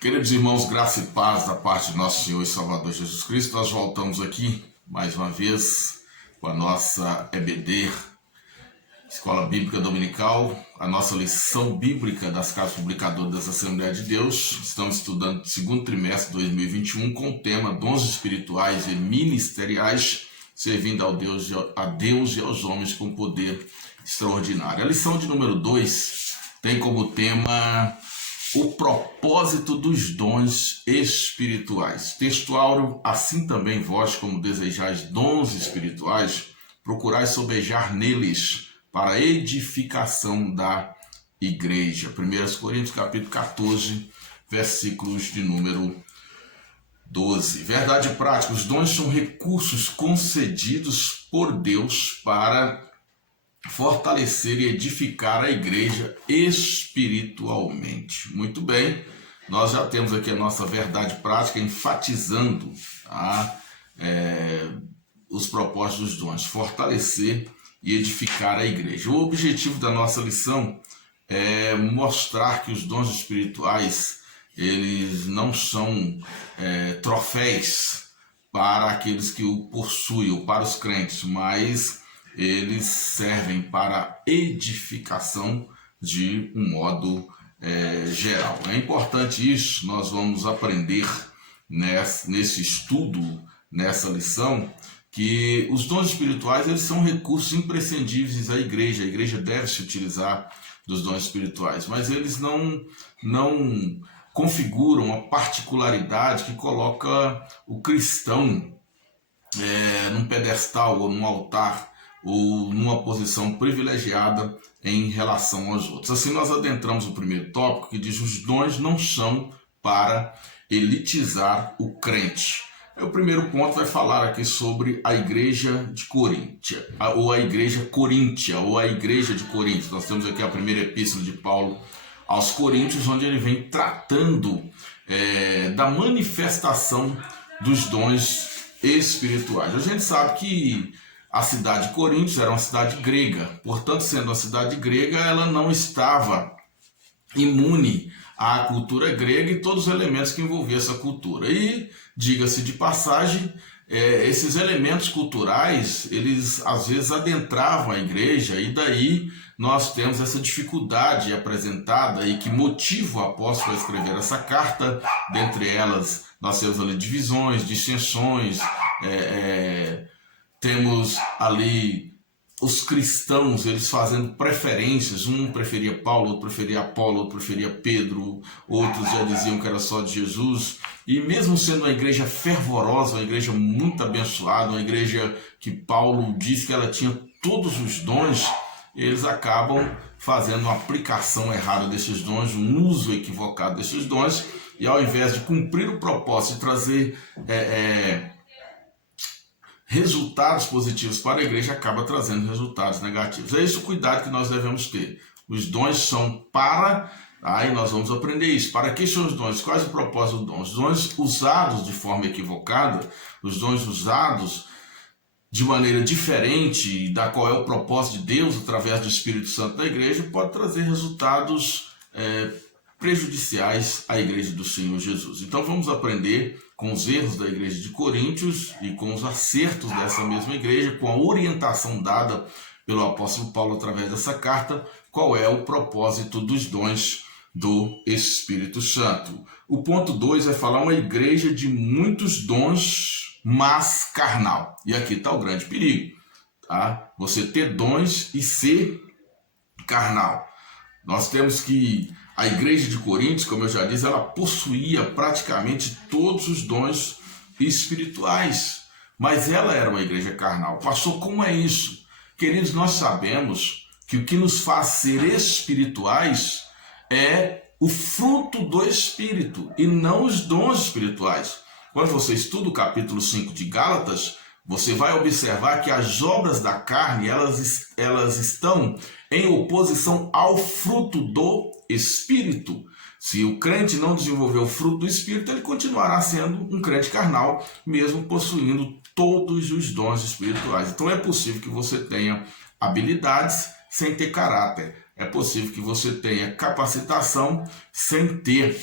Queridos irmãos, graça e paz da parte de nosso Senhor e Salvador Jesus Cristo, nós voltamos aqui mais uma vez com a nossa EBD, Escola Bíblica Dominical, a nossa lição bíblica das Casas Publicadoras das Assembleias de Deus. Estamos estudando o segundo trimestre de 2021 com o tema Dons Espirituais e Ministeriais, servindo a Deus e aos homens com poder extraordinário. A lição de número 2 tem como tema o propósito dos dons espirituais. Textual, assim também vós, como desejais dons espirituais, procurais sobejar neles para a edificação da igreja. 1 Coríntios capítulo 14, versículos de número 12. Verdade prática, os dons são recursos concedidos por Deus para fortalecer e edificar a igreja espiritualmente. Muito bem, nós já temos aqui a nossa verdade prática enfatizando os propósitos dos dons, fortalecer e edificar a igreja. O objetivo da nossa lição é mostrar que os dons espirituais eles não são troféus para aqueles que o possuem ou para os crentes, mas eles servem para edificação de um modo geral. É importante isso, nós vamos aprender nesse estudo, nessa lição, que os dons espirituais eles são recursos imprescindíveis à igreja. A igreja deve se utilizar dos dons espirituais, mas eles não configuram uma particularidade que coloca o cristão num pedestal ou num altar ou numa posição privilegiada em relação aos outros. Assim nós adentramos o primeiro tópico, que diz: os dons não são para elitizar o crente. O primeiro ponto vai falar aqui sobre a igreja de Coríntia, ou a igreja coríntia, ou a igreja de Corinto. Nós temos aqui a primeira epístola de Paulo aos Coríntios, onde ele vem tratando da manifestação dos dons espirituais. A gente sabe que a cidade de Corinto era uma cidade grega, portanto, sendo uma cidade grega, ela não estava imune à cultura grega e todos os elementos que envolviam essa cultura. E, diga-se de passagem, esses elementos culturais, eles às vezes adentravam a igreja, e daí nós temos essa dificuldade apresentada e que motiva o apóstolo a escrever essa carta. Dentre elas, nós temos ali divisões, dissensões, temos ali os cristãos, eles fazendo preferências, um preferia Paulo, outro preferia Apolo, outro preferia Pedro, outros já diziam que era só de Jesus. E mesmo sendo uma igreja fervorosa, uma igreja muito abençoada, uma igreja que Paulo diz que ela tinha todos os dons, eles acabam fazendo uma aplicação errada desses dons, um uso equivocado desses dons, e ao invés de cumprir o propósito de trazer resultados positivos para a igreja, acaba trazendo resultados negativos. É esse o cuidado que nós devemos ter. Os dons são para... Aí nós vamos aprender isso. Para que são os dons? Quais o propósito dos dons? Os dons usados de forma equivocada, os dons usados de maneira diferente da qual é o propósito de Deus através do Espírito Santo da igreja, pode trazer resultados prejudiciais à igreja do Senhor Jesus. Então vamos aprender com os erros da igreja de Coríntios e com os acertos dessa mesma igreja, com a orientação dada pelo apóstolo Paulo através dessa carta, qual é o propósito dos dons do Espírito Santo. O ponto 2 vai falar uma igreja de muitos dons, mas carnal. E aqui está o grande perigo, tá? Você ter dons e ser carnal. Nós temos que a igreja de Coríntios, como eu já disse, ela possuía praticamente todos os dons espirituais, mas ela era uma igreja carnal. Pastor, como é isso? Queridos, nós sabemos que o que nos faz ser espirituais é o fruto do Espírito e não os dons espirituais. Quando você estuda o capítulo 5 de Gálatas, você vai observar que as obras da carne, elas estão em oposição ao fruto do Espírito. Se o crente não desenvolver o fruto do Espírito, ele continuará sendo um crente carnal, mesmo possuindo todos os dons espirituais. Então é possível que você tenha habilidades sem ter caráter. É possível que você tenha capacitação sem ter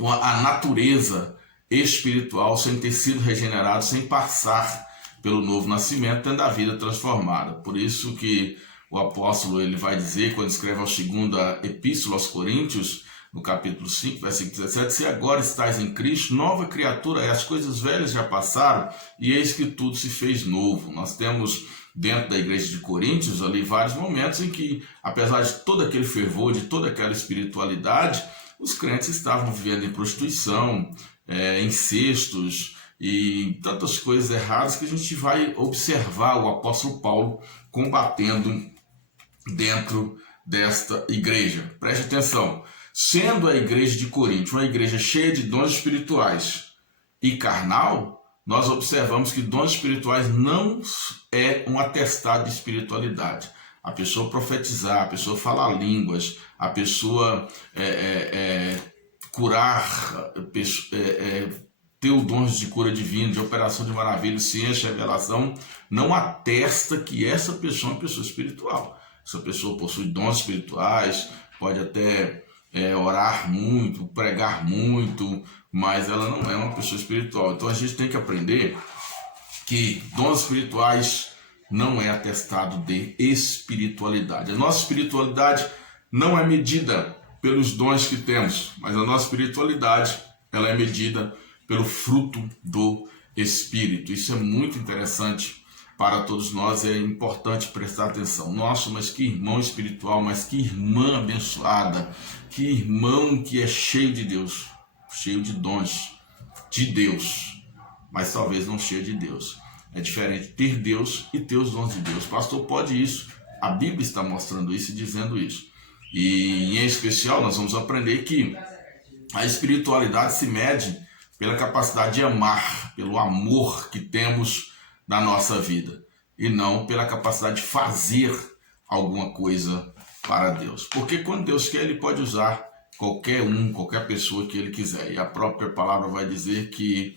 a natureza espiritual sem ter sido regenerado, sem passar pelo novo nascimento, tendo a vida transformada. Por isso que o apóstolo ele vai dizer, quando escreve a segunda epístola aos Coríntios, no capítulo 5, versículo 17, se agora estáis em Cristo, nova criatura é, as coisas velhas já passaram e eis que tudo se fez novo. Nós temos dentro da igreja de Coríntios ali vários momentos em que, apesar de todo aquele fervor, de toda aquela espiritualidade, os crentes estavam vivendo em prostituição, incestos e tantas coisas erradas que a gente vai observar o apóstolo Paulo combatendo dentro desta igreja. Preste atenção, sendo a igreja de Corinto uma igreja cheia de dons espirituais e carnal, nós observamos que dons espirituais não é um atestado de espiritualidade. A pessoa profetizar, a pessoa falar línguas, a pessoa curar, ter o dom de cura divina, de operação de maravilha, ciência, revelação, não atesta que essa pessoa é uma pessoa espiritual. Essa pessoa possui dons espirituais, pode até orar muito, pregar muito, mas ela não é uma pessoa espiritual. Então a gente tem que aprender que dons espirituais não é atestado de espiritualidade. A nossa espiritualidade não é medida pelos dons que temos, mas a nossa espiritualidade ela é medida pelo fruto do Espírito. Isso é muito interessante para todos nós, é importante prestar atenção. Nossa, mas que irmão espiritual, mas que irmã abençoada, que irmão que é cheio de Deus, cheio de dons de Deus, mas talvez não cheio de Deus. É diferente ter Deus e ter os dons de Deus. Pastor, pode isso? A Bíblia está mostrando isso e dizendo isso. E em especial nós vamos aprender que a espiritualidade se mede pela capacidade de amar, pelo amor que temos na nossa vida, e não pela capacidade de fazer alguma coisa para Deus. Porque quando Deus quer, Ele pode usar qualquer pessoa que Ele quiser. E a própria palavra vai dizer que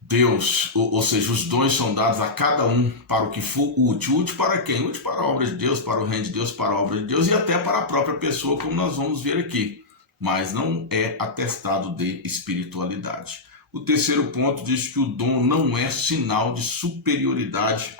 Deus, ou seja, os dons são dados a cada um para o que for útil. Útil para quem? Útil para a obra de Deus, para o reino de Deus, para a obra de Deus e até para a própria pessoa, como nós vamos ver aqui. Mas não é atestado de espiritualidade. O terceiro ponto diz que o dom não é sinal de superioridade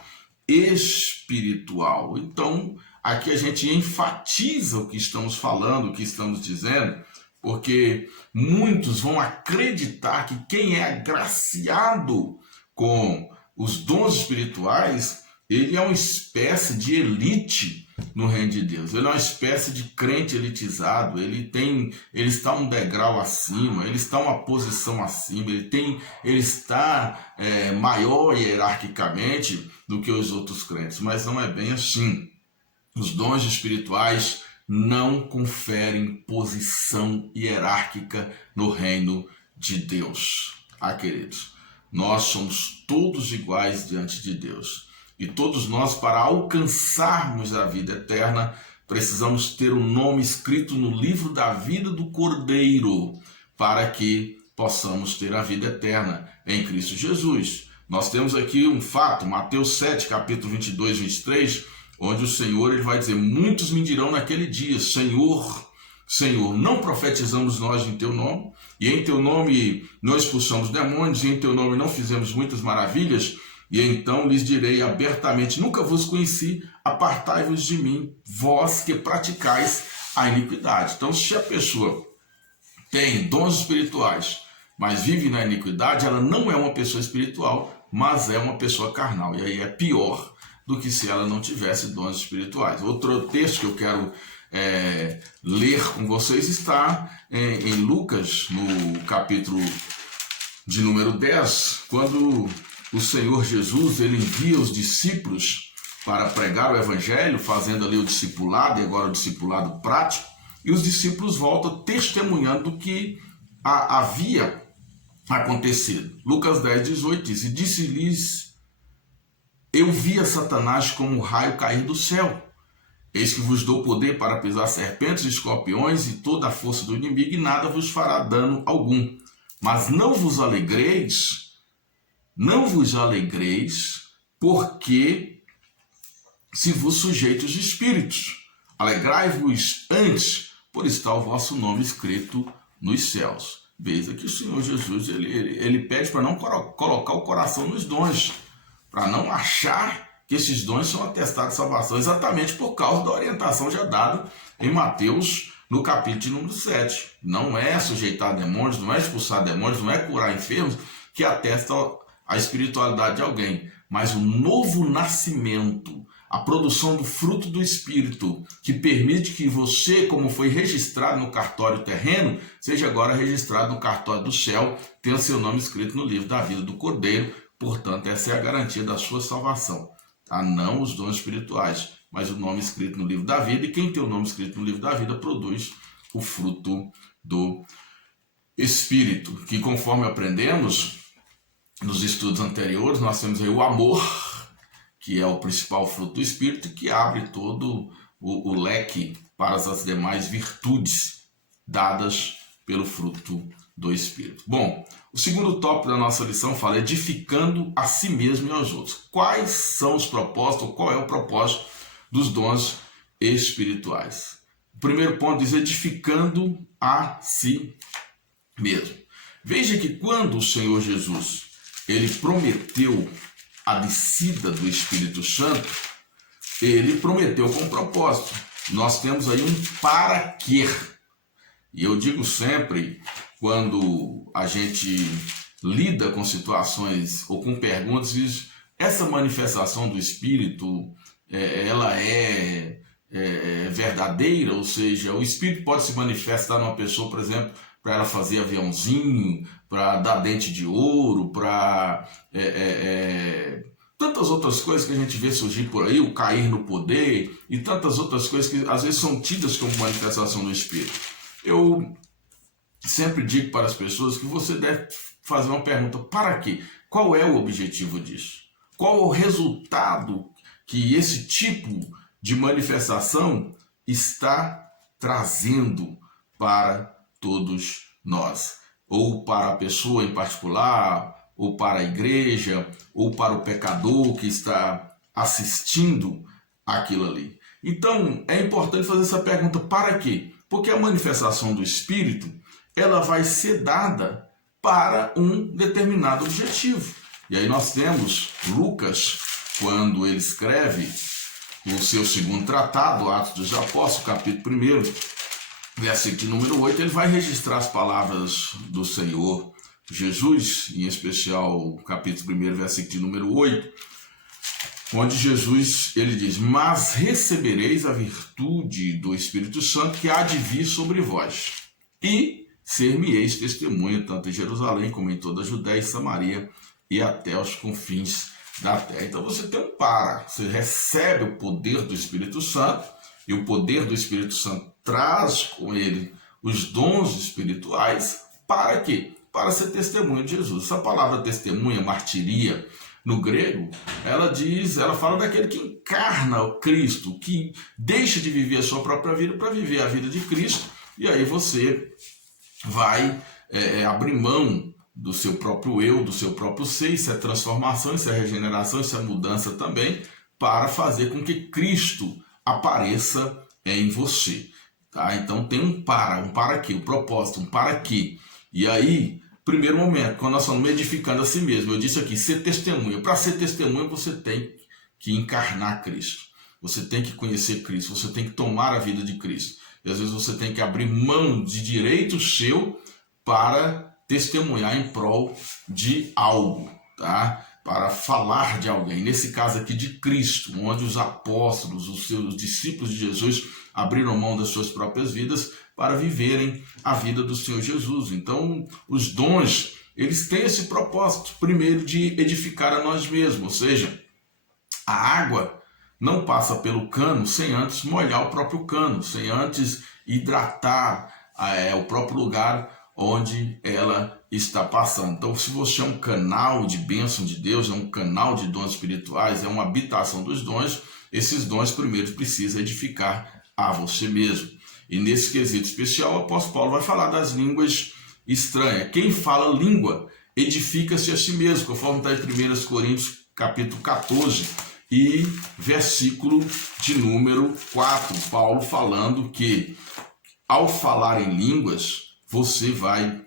espiritual. Então, aqui a gente enfatiza o que estamos falando, o que estamos dizendo, porque muitos vão acreditar que quem é agraciado com os dons espirituais, ele é uma espécie de elite no reino de Deus. Ele é uma espécie de crente elitizado, ele está um degrau acima, ele está uma posição acima, ele está maior hierarquicamente do que os outros crentes, mas não é bem assim. Os dons espirituais não conferem posição hierárquica no reino de Deus. Queridos, nós somos todos iguais diante de Deus. E todos nós, para alcançarmos a vida eterna, precisamos ter o nome escrito no livro da vida do Cordeiro, para que possamos ter a vida eterna em Cristo Jesus. Nós temos aqui um fato, Mateus 7, capítulo 22, 23, onde o Senhor ele vai dizer, muitos me dirão naquele dia, Senhor, Senhor, não profetizamos nós em teu nome, e em teu nome não expulsamos demônios, e em teu nome não fizemos muitas maravilhas? E então lhes direi abertamente, nunca vos conheci, apartai-vos de mim, vós que praticais a iniquidade. Então, se a pessoa tem dons espirituais, mas vive na iniquidade, ela não é uma pessoa espiritual, mas é uma pessoa carnal. E aí é pior do que se ela não tivesse dons espirituais. Outro texto que eu quero ler com vocês está em Lucas, no capítulo de número 10, quando o Senhor Jesus ele envia os discípulos para pregar o evangelho, fazendo ali o discipulado, e agora o discipulado prático, e os discípulos voltam testemunhando do que havia acontecido. Lucas 10, 18 diz, e disse-lhes, eu via Satanás como um raio cair do céu. Eis que vos dou poder para pisar serpentes e escorpiões e toda a força do inimigo, e nada vos fará dano algum. Mas não vos alegreis, porque se vos sujeitos de espíritos. Alegrai-vos antes, por estar o vosso nome escrito nos céus. Veja que o Senhor Jesus ele pede para não colocar o coração nos dons, para não achar que esses dons são atestados de salvação, exatamente por causa da orientação já dada em Mateus, no capítulo número 7. Não é sujeitar demônios, não é expulsar demônios, não é curar enfermos que atesta a espiritualidade de alguém, mas o novo nascimento, a produção do fruto do Espírito, que permite que você, como foi registrado no cartório terreno, seja agora registrado no cartório do céu, tenha seu nome escrito no livro da vida do Cordeiro. Portanto, essa é a garantia da sua salvação. Tá? Não os dons espirituais, mas o nome escrito no livro da vida, e quem tem o nome escrito no livro da vida produz o fruto do Espírito, que conforme aprendemos nos estudos anteriores, nós temos aí o amor, que é o principal fruto do Espírito, que abre todo o leque para as demais virtudes dadas pelo fruto do Espírito. Bom, o segundo tópico da nossa lição fala edificando a si mesmo e aos outros. Quais são os propósitos, ou qual é o propósito dos dons espirituais? O primeiro ponto diz edificando a si mesmo. Veja que quando o Senhor Jesus ele prometeu a descida do Espírito Santo, ele prometeu com propósito. Nós temos aí um para quê. E eu digo sempre, quando a gente lida com situações ou com perguntas, diz, essa manifestação do Espírito, ela é verdadeira? Ou seja, o Espírito pode se manifestar numa pessoa, por exemplo, para ela fazer aviãozinho, para dar dente de ouro, para tantas outras coisas que a gente vê surgir por aí, o cair no poder e tantas outras coisas que às vezes são tidas como manifestação do Espírito. Eu sempre digo para as pessoas que você deve fazer uma pergunta: para quê? Qual é o objetivo disso? Qual o resultado que esse tipo de manifestação está trazendo para todos nós? Ou para a pessoa em particular, ou para a igreja, ou para o pecador que está assistindo aquilo ali. Então, é importante fazer essa pergunta: para quê? Porque a manifestação do Espírito, ela vai ser dada para um determinado objetivo. E aí nós temos Lucas, quando ele escreve o seu segundo tratado, Atos dos Apóstolos, capítulo 1, versículo número 8, ele vai registrar as palavras do Senhor Jesus, em especial capítulo 1, versículo número 8, onde Jesus ele diz: mas recebereis a virtude do Espírito Santo que há de vir sobre vós, e ser-me-eis testemunha tanto em Jerusalém como em toda a Judéia e Samaria e até os confins da terra. Então você tem um você recebe o poder do Espírito Santo, e o poder do Espírito Santo traz com ele os dons espirituais. Para quê? Para ser testemunha de Jesus. Essa palavra testemunha, martiria, no grego, ela fala daquele que encarna o Cristo, que deixa de viver a sua própria vida para viver a vida de Cristo, e aí você vai abrir mão do seu próprio eu, do seu próprio ser. Isso é transformação, isso é regeneração, isso é mudança também, para fazer com que Cristo apareça em você. Tá? Então tem um para quê, um propósito, um para quê. E aí, primeiro momento, quando nós estamos edificando a si mesmo, eu disse aqui, ser testemunha. Para ser testemunha, você tem que encarnar Cristo. Você tem que conhecer Cristo, você tem que tomar a vida de Cristo. E às vezes você tem que abrir mão de direito seu para testemunhar em prol de algo, tá? Para falar de alguém. Nesse caso aqui de Cristo, onde os apóstolos, os seus discípulos de Jesus abriram mão das suas próprias vidas para viverem a vida do Senhor Jesus. Então, os dons, eles têm esse propósito, primeiro, de edificar a nós mesmos, ou seja, a água não passa pelo cano sem antes molhar o próprio cano, sem antes hidratar o próprio lugar onde ela está passando. Então, se você é um canal de bênção de Deus, é um canal de dons espirituais, é uma habitação dos dons, esses dons primeiro precisam edificar a você mesmo. E nesse quesito especial, o apóstolo Paulo vai falar das línguas estranhas. Quem fala língua edifica-se a si mesmo, conforme está em 1 Coríntios capítulo 14 e versículo de número 4. Paulo falando que ao falar em línguas, você vai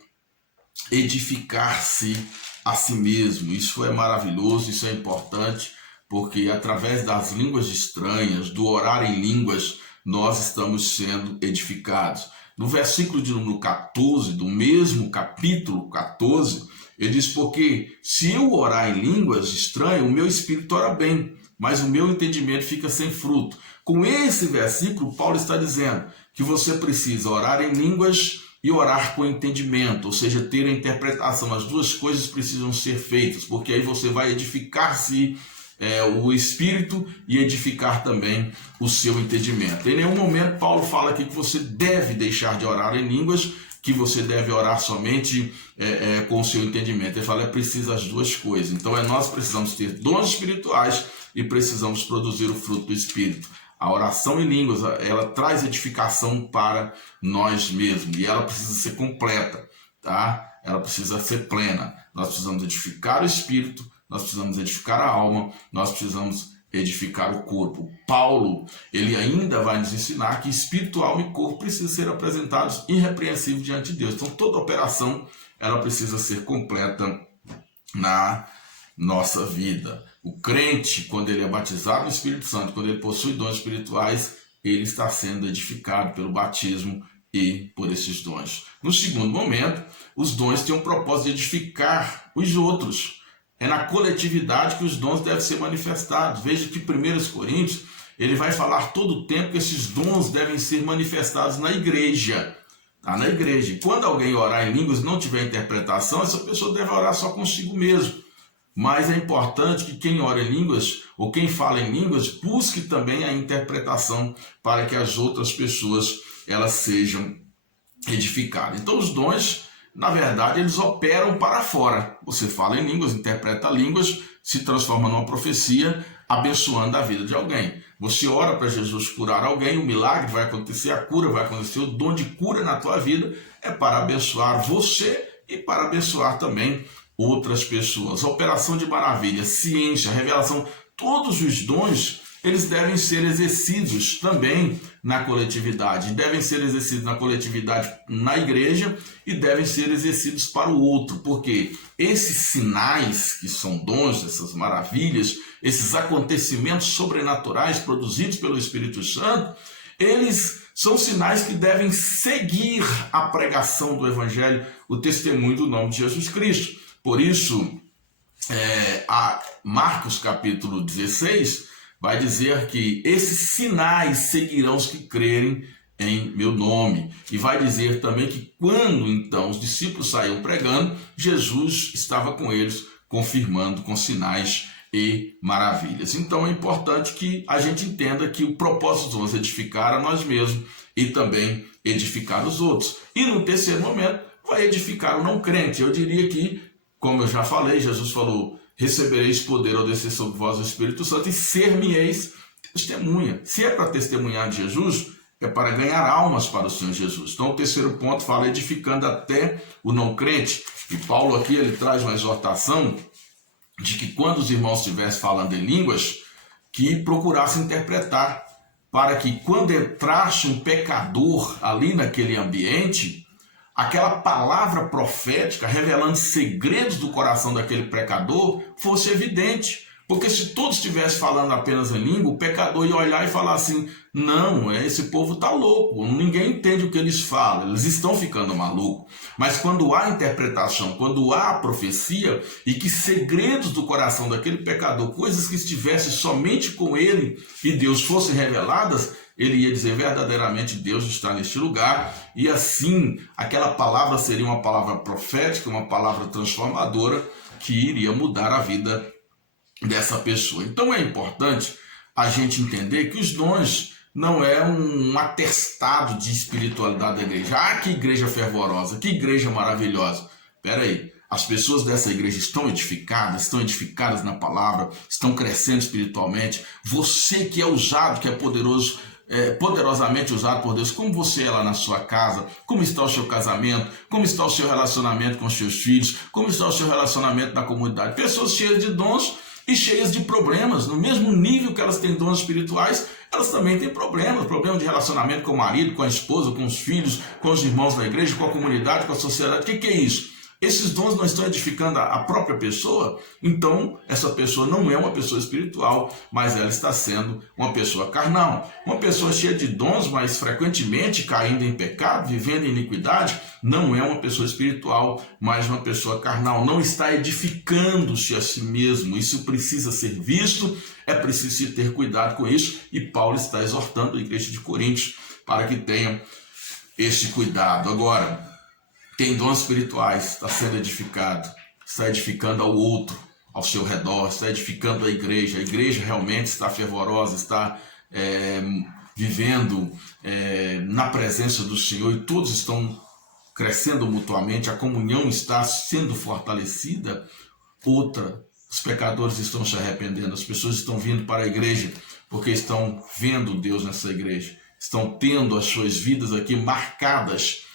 edificar-se a si mesmo. Isso é maravilhoso, isso é importante, porque através das línguas estranhas, do orar em línguas, nós estamos sendo edificados. No versículo de número 14, do mesmo capítulo 14, ele diz: porque se eu orar em línguas estranhas, o meu espírito ora bem, mas o meu entendimento fica sem fruto. Com esse versículo, Paulo está dizendo que você precisa orar em línguas e orar com entendimento, ou seja, ter a interpretação. As duas coisas precisam ser feitas, porque aí você vai edificar-se o espírito e edificar também o seu entendimento. Em nenhum momento Paulo fala aqui que você deve deixar de orar em línguas, que você deve orar somente com o seu entendimento. Ele fala, precisa as duas coisas. Então nós precisamos ter dons espirituais e precisamos produzir o fruto do Espírito. A oração em línguas, ela traz edificação para nós mesmos e ela precisa ser completa, tá? Ela precisa ser plena. Nós precisamos edificar o Espírito, nós precisamos edificar a alma, nós precisamos edificar o corpo. Paulo, ele ainda vai nos ensinar que espírito, alma e corpo precisam ser apresentados irrepreensíveis diante de Deus. Então toda operação, ela precisa ser completa na nossa vida. O crente, quando ele é batizado no Espírito Santo, quando ele possui dons espirituais, ele está sendo edificado pelo batismo e por esses dons. No segundo momento, os dons têm um propósito de edificar os outros. É na coletividade que os dons devem ser manifestados. Veja que 1 Coríntios, ele vai falar todo o tempo que esses dons devem ser manifestados na igreja. Tá? Na igreja. E quando alguém orar em línguas e não tiver interpretação, essa pessoa deve orar só consigo mesmo. Mas é importante que quem ora em línguas, ou quem fala em línguas, busque também a interpretação para que as outras pessoas elas sejam edificadas. Então os dons, na verdade, eles operam para fora. Você fala em línguas, interpreta línguas, se transforma numa profecia, abençoando a vida de alguém. Você ora para Jesus curar alguém, o milagre vai acontecer, a cura vai acontecer, o dom de cura na tua vida é para abençoar você e para abençoar também outras pessoas. A operação de maravilha, ciência, revelação, todos os dons, eles devem ser exercidos também na coletividade. Devem ser exercidos na coletividade na igreja e devem ser exercidos para o outro, porque esses sinais que são dons, essas maravilhas, esses acontecimentos sobrenaturais produzidos pelo Espírito Santo, eles são sinais que devem seguir a pregação do Evangelho, o testemunho do nome de Jesus Cristo. Por isso, Marcos capítulo 16 vai dizer que esses sinais seguirão os que crerem em meu nome. E vai dizer também que quando então os discípulos saíam pregando, Jesus estava com eles, confirmando com sinais e maravilhas. Então é importante que a gente entenda que o propósito de nós edificar a nós mesmos e também edificar os outros. E no terceiro momento, vai edificar o não crente. Eu diria que, como eu já falei, Jesus falou, recebereis poder ao descer sobre vós o Espírito Santo e ser-me-eis testemunha. Se é para testemunhar de Jesus, é para ganhar almas para o Senhor Jesus. Então o terceiro ponto fala edificando até o não crente. E Paulo aqui ele traz uma exortação de que quando os irmãos estivessem falando em línguas, que procurassem interpretar, para que quando entrasse um pecador ali naquele ambiente, aquela palavra profética revelando segredos do coração daquele pecador fosse evidente. Porque se todos estivessem falando apenas em língua, o pecador ia olhar e falar assim, não, esse povo está louco, ninguém entende o que eles falam, eles estão ficando malucos. Mas quando há interpretação, quando há profecia, e que segredos do coração daquele pecador, coisas que estivessem somente com ele e Deus fossem reveladas, ele ia dizer verdadeiramente Deus está neste lugar, e assim aquela palavra seria uma palavra profética, uma palavra transformadora que iria mudar a vida dessa pessoa. Então é importante a gente entender que os dons não é um atestado de espiritualidade da igreja. Ah, que igreja fervorosa, que igreja maravilhosa. Espera aí, as pessoas dessa igreja estão edificadas na palavra, estão crescendo espiritualmente. Você que é usado, que é poderoso, poderosamente usado por Deus, como você é lá na sua casa, como está o seu casamento, como está o seu relacionamento com os seus filhos, como está o seu relacionamento na comunidade. Pessoas cheias de dons e cheias de problemas, no mesmo nível que elas têm dons espirituais, elas também têm problemas de relacionamento com o marido, com a esposa, com os filhos, com os irmãos da igreja, com a comunidade, com a sociedade. O que é isso? Esses dons não estão edificando a própria pessoa, então essa pessoa não é uma pessoa espiritual, mas ela está sendo uma pessoa carnal. Uma pessoa cheia de dons, mas frequentemente caindo em pecado, vivendo em iniquidade, não é uma pessoa espiritual, mas uma pessoa carnal. Não está edificando-se a si mesmo. Isso precisa ser visto, é preciso se ter cuidado com isso, e Paulo está exortando a igreja de Coríntios para que tenham esse cuidado. Agora, tem dons espirituais, está sendo edificado, está edificando ao outro, ao seu redor, está edificando a igreja realmente está fervorosa, está vivendo na presença do Senhor, e todos estão crescendo mutuamente, a comunhão está sendo fortalecida. Outra, os pecadores estão se arrependendo, as pessoas estão vindo para a igreja porque estão vendo Deus nessa igreja, estão tendo as suas vidas aqui marcadas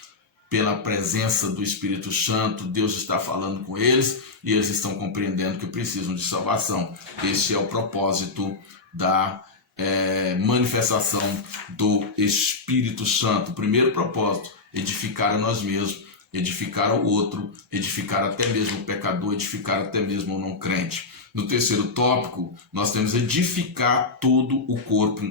pela presença do Espírito Santo. Deus está falando com eles e eles estão compreendendo que precisam de salvação. Esse é o propósito da manifestação do Espírito Santo. O primeiro propósito, edificar a nós mesmos, edificar ao outro, edificar até mesmo o pecador, edificar até mesmo o não crente. No terceiro tópico, nós temos edificar todo o corpo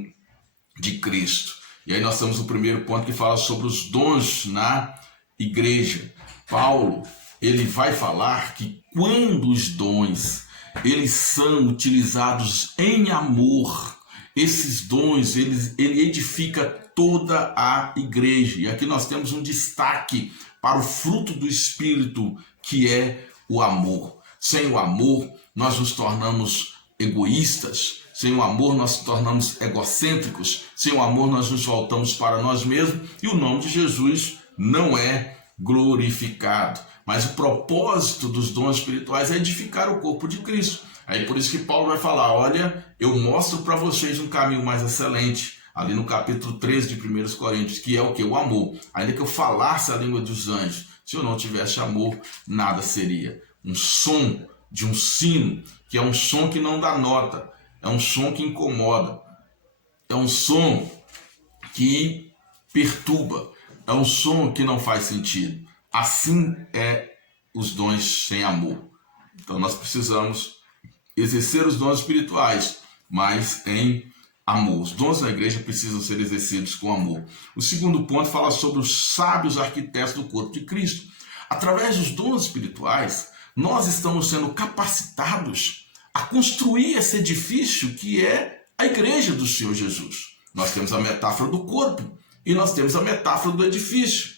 de Cristo. E aí nós temos o primeiro ponto que fala sobre os dons na igreja. Paulo, ele vai falar que quando os dons eles são utilizados em amor, esses dons ele edifica toda a igreja. E aqui nós temos um destaque para o fruto do Espírito, que é o amor. Sem o amor, nós nos tornamos egoístas. Sem o amor, nós nos tornamos egocêntricos. Sem o amor, nós nos voltamos para nós mesmos e o nome de Jesus não é glorificado. Mas o propósito dos dons espirituais é edificar o corpo de Cristo. Aí por isso que Paulo vai falar, olha, eu mostro para vocês um caminho mais excelente, ali no capítulo 13 de 1 Coríntios, que é o que? O amor. Ainda que eu falasse a língua dos anjos, se eu não tivesse amor, nada seria. Um som de um sino, que é um som que não dá nota, é um som que incomoda, é um som que perturba, é um som que não faz sentido. Assim é os dons sem amor. Então nós precisamos exercer os dons espirituais, mas em amor. Os dons da igreja precisam ser exercidos com amor. O segundo ponto fala sobre os sábios arquitetos do corpo de Cristo. Através dos dons espirituais, nós estamos sendo capacitados a construir esse edifício que é a igreja do Senhor Jesus. Nós temos a metáfora do corpo e nós temos a metáfora do edifício.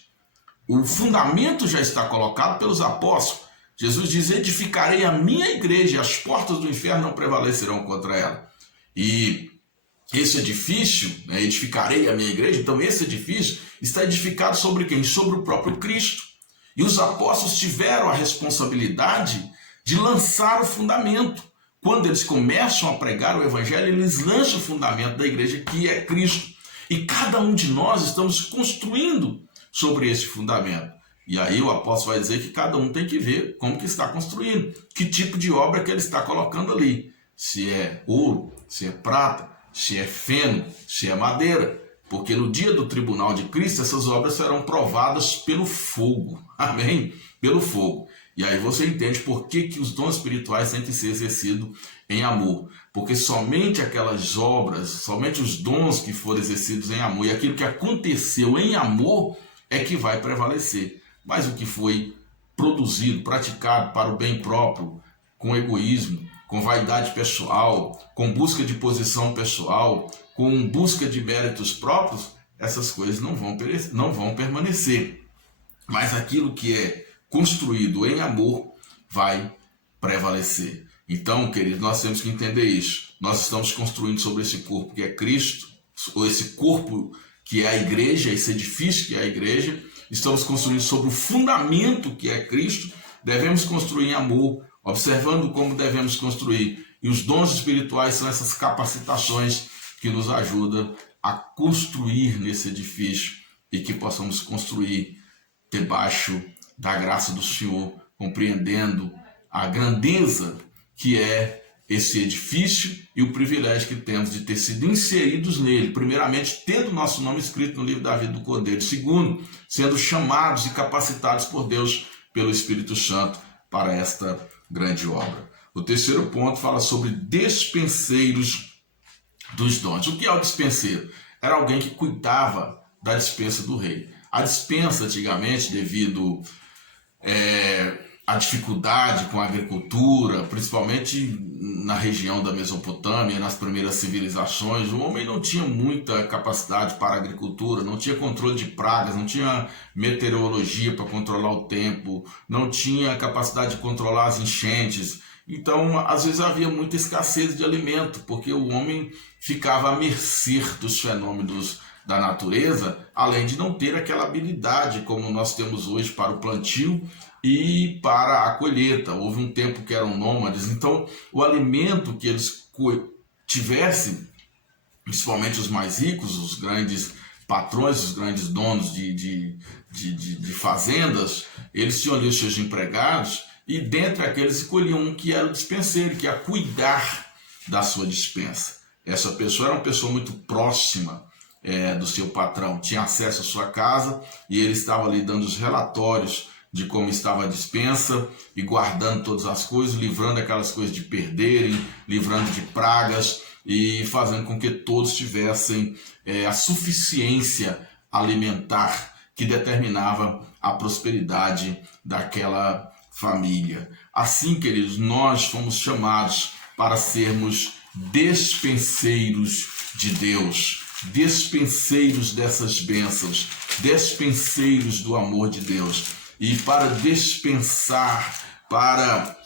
O fundamento já está colocado pelos apóstolos. Jesus diz, edificarei a minha igreja e as portas do inferno não prevalecerão contra ela. E esse edifício, edificarei a minha igreja, então esse edifício está edificado sobre quem? Sobre o próprio Cristo. E os apóstolos tiveram a responsabilidade de lançar o fundamento. Quando eles começam a pregar o evangelho, eles lançam o fundamento da igreja, que é Cristo. E cada um de nós estamos construindo sobre esse fundamento. E aí o apóstolo vai dizer que cada um tem que ver como que está construindo, que tipo de obra que ele está colocando ali. Se é ouro, se é prata, se é feno, se é madeira. Porque no dia do tribunal de Cristo, essas obras serão provadas pelo fogo. Amém? Pelo fogo. E aí você entende por que os dons espirituais têm que ser exercidos em amor. Porque somente aquelas obras, somente os dons que foram exercidos em amor e aquilo que aconteceu em amor é que vai prevalecer. Mas o que foi produzido, praticado para o bem próprio, com egoísmo, com vaidade pessoal, com busca de posição pessoal, com busca de méritos próprios, essas coisas não vão permanecer. Mas aquilo que é construído em amor vai prevalecer. Então, queridos, nós temos que entender isso. Nós estamos construindo sobre esse corpo que é Cristo, ou esse corpo que é a igreja, esse edifício que é a igreja. Estamos construindo sobre o fundamento que é Cristo. Devemos construir em amor, observando como devemos construir. E os dons espirituais são essas capacitações que nos ajudam a construir nesse edifício e que possamos construir debaixo da graça do Senhor, compreendendo a grandeza que é esse edifício e o privilégio que temos de ter sido inseridos nele. Primeiramente, tendo nosso nome escrito no livro da vida do Cordeiro. Segundo, sendo chamados e capacitados por Deus, pelo Espírito Santo, para esta grande obra. O terceiro ponto fala sobre despenseiros dos dons. O que é o dispenseiro? Era alguém que cuidava da dispensa do rei. A dispensa, antigamente, devido a dificuldade com a agricultura, principalmente na região da Mesopotâmia, nas primeiras civilizações, o homem não tinha muita capacidade para a agricultura, não tinha controle de pragas, não tinha meteorologia para controlar o tempo, não tinha capacidade de controlar as enchentes. Então, às vezes havia muita escassez de alimento, porque o homem ficava à mercê dos fenômenos da natureza, além de não ter aquela habilidade como nós temos hoje para o plantio e para a colheita. Houve um tempo que eram nômades, então o alimento que eles tivessem, principalmente os mais ricos, os grandes patrões, os grandes donos de fazendas, eles tinham ali os seus empregados e dentre aqueles escolhiam um que era o dispenseiro, que ia cuidar da sua dispensa. Essa pessoa era uma pessoa muito próxima do seu patrão, tinha acesso à sua casa e ele estava ali dando os relatórios de como estava a dispensa e guardando todas as coisas, livrando aquelas coisas de perderem, livrando de pragas e fazendo com que todos tivessem a suficiência alimentar que determinava a prosperidade daquela família. Assim, queridos, nós fomos chamados para sermos despenseiros de Deus, despenseiros dessas bênçãos, despenseiros do amor de Deus. E para dispensar, para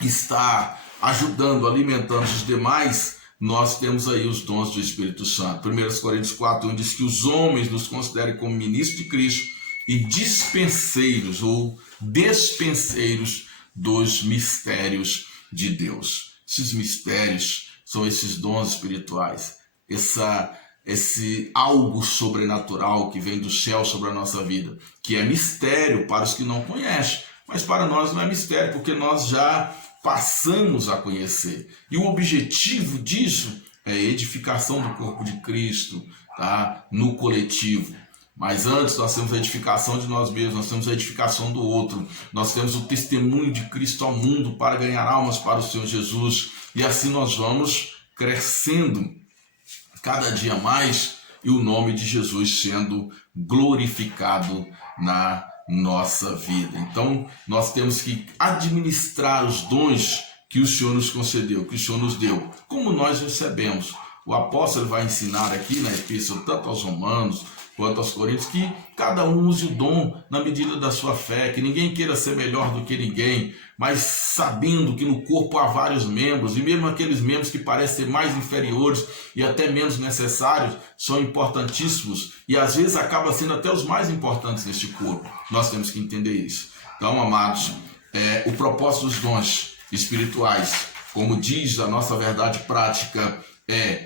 estar ajudando, alimentando os demais, nós temos aí os dons do Espírito Santo. 1 Coríntios 4:1 diz que os homens nos considerem como ministros de Cristo e dispenseiros ou despenseiros dos mistérios de Deus. Esses mistérios são esses dons espirituais, esse algo sobrenatural que vem do céu sobre a nossa vida, que é mistério para os que não conhecem, mas para nós não é mistério, porque nós já passamos a conhecer. E o objetivo disso é a edificação do corpo de Cristo, tá? No coletivo. Mas antes nós temos a edificação de nós mesmos, nós temos a edificação do outro, nós temos o testemunho de Cristo ao mundo para ganhar almas para o Senhor Jesus, e assim nós vamos crescendo cada dia mais e o nome de Jesus sendo glorificado na nossa vida. Então nós temos que administrar os dons que o Senhor nos concedeu, que o Senhor nos deu, como nós recebemos. O apóstolo vai ensinar aqui na epístola, tanto aos Romanos quanto aos Coríntios, que cada um use o dom na medida da sua fé, que ninguém queira ser melhor do que ninguém, mas sabendo que no corpo há vários membros, e mesmo aqueles membros que parecem ser mais inferiores e até menos necessários, são importantíssimos, e às vezes acabam sendo até os mais importantes neste corpo. Nós temos que entender isso. Então, amados, o propósito dos dons espirituais, como diz a nossa verdade prática,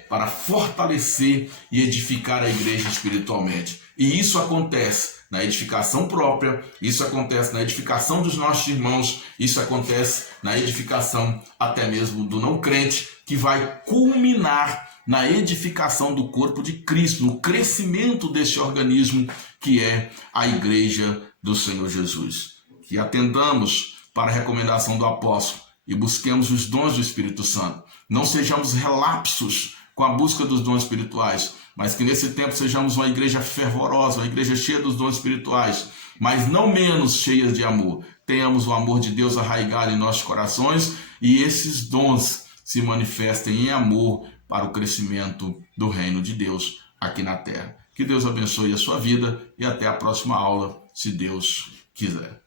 para fortalecer e edificar a igreja espiritualmente. E isso acontece na edificação própria, isso acontece na edificação dos nossos irmãos, isso acontece na edificação até mesmo do não crente, que vai culminar na edificação do corpo de Cristo, no crescimento desse organismo que é a igreja do Senhor Jesus. Que atendamos para a recomendação do apóstolo e busquemos os dons do Espírito Santo. Não sejamos relapsos com a busca dos dons espirituais, mas que nesse tempo sejamos uma igreja fervorosa, uma igreja cheia dos dons espirituais, mas não menos cheias de amor. Tenhamos o amor de Deus arraigado em nossos corações e esses dons se manifestem em amor para o crescimento do reino de Deus aqui na terra. Que Deus abençoe a sua vida e até a próxima aula, se Deus quiser.